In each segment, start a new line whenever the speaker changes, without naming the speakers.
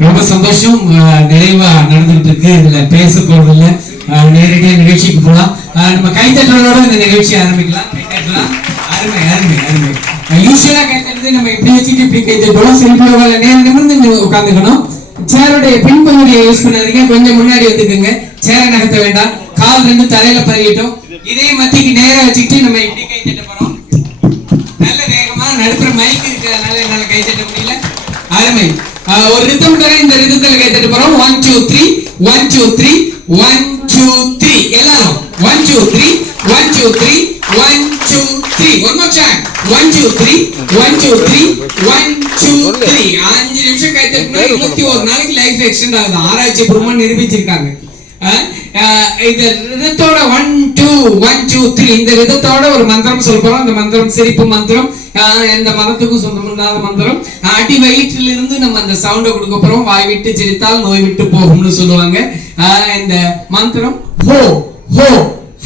ரொம்ப சந்தோஷம். அஹ், நிறைவா நடந்துகிட்டு இருக்கு. இதுல பேச போறது இல்ல நேரடியா நிகழ்ச்சிக்கு போலாம். நம்ம கைத்தட்டலோட இந்த நிகழ்ச்சி ஆரம்பிக்கலாம். கைத்தட்டலாம். அருமை அருமை அருமை. யூஸ்வலா கைத்தட்டது நம்ம இப்படி வச்சுட்டு இப்படி கைத்தட்டோம் சிம்பிள் நேரம் நிமிர்ந்து உட்காந்துக்கணும். சேருடைய பின்பகுதியை யூஸ் பண்ணாதீங்க. கொஞ்சம் முன்னாடி வந்துக்கோங்க. சேரை நகர்த்த வேண்டாம். கால் ரெண்டு தலையில பரவிட்டோம். இதே மத்திக்கு நேரா வச்சுக்கிட்டு நம்ம இப்படி கை தட்ட போறோம். நல்ல வேகமா நடுப்புற மைக் இருக்கிறதுனால என்னால கை தட்ட முடியல. அருமை. ஒரு ரிதம் இந்த ரிதத்துல கை தட்ட போறோம். One two three one two three one two three எல்லாரும். One two three one two three one two three one more time one two three one two three one two three அஞ்சு நிமிஷம் கை தட்டினா இருபத்தி ஒரு நாளைக்கு லைஃப் எக்ஸ்டெண்ட் ஆகுது. ஆராய்ச்சி பூர்வமா நிரூபிச்சிருக்காங்க. ஆஹ் இந்த ரிதத்தோட one two one two three இந்த ரிதத்தோட ஒரு மந்திரம் சொல்றோம் அந்த மந்திரம் சிரிப்பு மந்திரம் ஆஹ் எந்த மதத்துக்கும் சொந்தமில்லாத மந்திரம். அடி வயிற்றில் இருந்து நம்ம அந்த சவுண்டை கொடுக்க போறோம். வாய் விட்டு சிரித்தால் நோய் விட்டு போகும்னு சொல்லுவாங்க. ஆஹ் இந்த மந்திரம் ஹோ ஹோ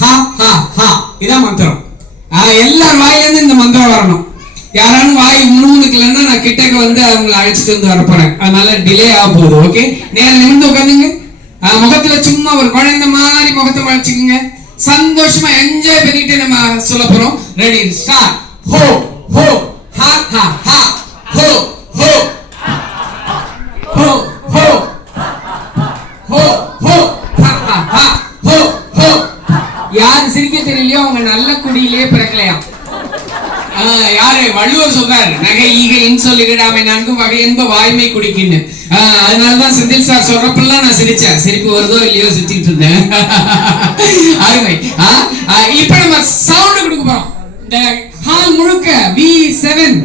ஹா ஹா ஹா. இதான் மந்திரம். ஆஹ் எல்லார் வாயில இருந்து இந்த மந்திரம் வரணும். யாராலும் வாய் முணுமுணுக்கலன்னா நான் கிட்டக்க வந்து அவங்களை அழைச்சிட்டு வந்து வரப்போறேன். அதனால டிலே ஆக போகுது ஓகே நேரம் நிமிர்ந்து உட்காந்துங்க. முகத்துல சும்மா ஒரு குழந்தை மாதிரி முகத்தை வச்சுக்கோங்க சந்தோஷமா என்ஜாய் பண்ணிட்டு நம்ம சொல்ல போறோம். ரெடி ஸ்டார்ட் ஹோ ஹோ ஹா ஹா ஹா ஹோ ஹோ ஹோ ஹோ ஹோ ஹோ ஹா ஹா ஹா ஹோ ஹோ யார் சிரிக்க தெரியலையோ அவங்க நல்ல குடியிலேயே பிறக்கலையா யாரு? வள்ளுவர் சொல்றாரு நகை ஈகை இன்சொல்லிடாமை நான்கும் வகை என்ப வாய்மை குடிக்கின்னு. ஆஹ் அதனாலதான் செந்தில் சார் சொல்றப்பெல்லாம் நான் சிரிச்சேன். சிரிப்பு வருதோ இல்லையோ சிரிச்சுட்டு இருந்தேன். அருமை. இப்ப நம்ம சவுண்ட் கொடுக்க போறோம். இந்த ஹால் முழுக்க வி செவன்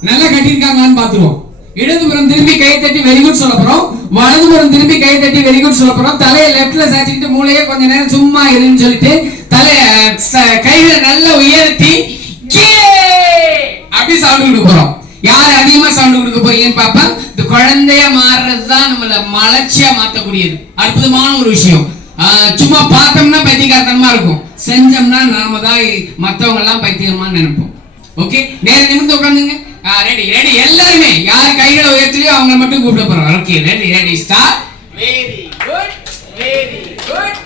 நல்லா கட்டியிருக்காங்களான்னு பாத்துருவோம் இடதுபுறம் திரும்பி கை தட்டி வெரி குட் சொல்ல போறோம். வலதுபுறம் திரும்பி கை தட்டி வெரி குட் சொல்ல போறோம். தலையை லெஃப்ட்ல சாச்சிக்கிட்டு மூளையே கொஞ்ச நேரம் சும்மா இருன்னு சொல்லிட்டு தலைய கைகளை நல்லா உயர்த்தி அப்படி சவுண்ட் கொடுக்க போறோம். யார் அதிகமா சவுண்ட் கொடுக்க போறீங்கன்னு பாப்பா இந்த குழந்தைய மாறுறது தான் நம்மள மலர்ச்சியா மாத்தக்கூடியது அற்புதமான ஒரு விஷயம். சும்மா பார்த்தோம்னா பைத்தியக்காரத்தனமா இருக்கும். செஞ்சோம்னா நாம தான் மத்தவங்க எல்லாம் பைத்தியமா நினைப்போம். ஓகே? நேரம் நிமிர்ந்து உட்காந்துங்க. ரெடி ரெடி எல்லாருமே யார் கைகளை உயர்த்தலையோ அவங்க மட்டும் கூப்பிட போறோம். Okay ready ready start very good very good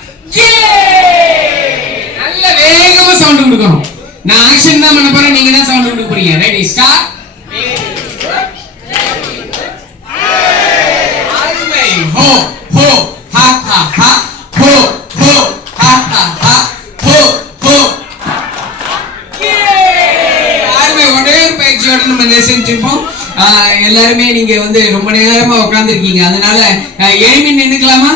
நல்ல வேகமா சவுண்ட் கொடுக்கணும். நான் ஆக்ஷன் தான் பண்ண போறேன். நீங்க ஒரே நம்ம நேசிச்சிருப்போம் எல்லாருமே நீங்க வந்து ரொம்ப நேரமா உட்காந்துருக்கீங்க அதனால ஆஹ், நின்னுக்கலாமா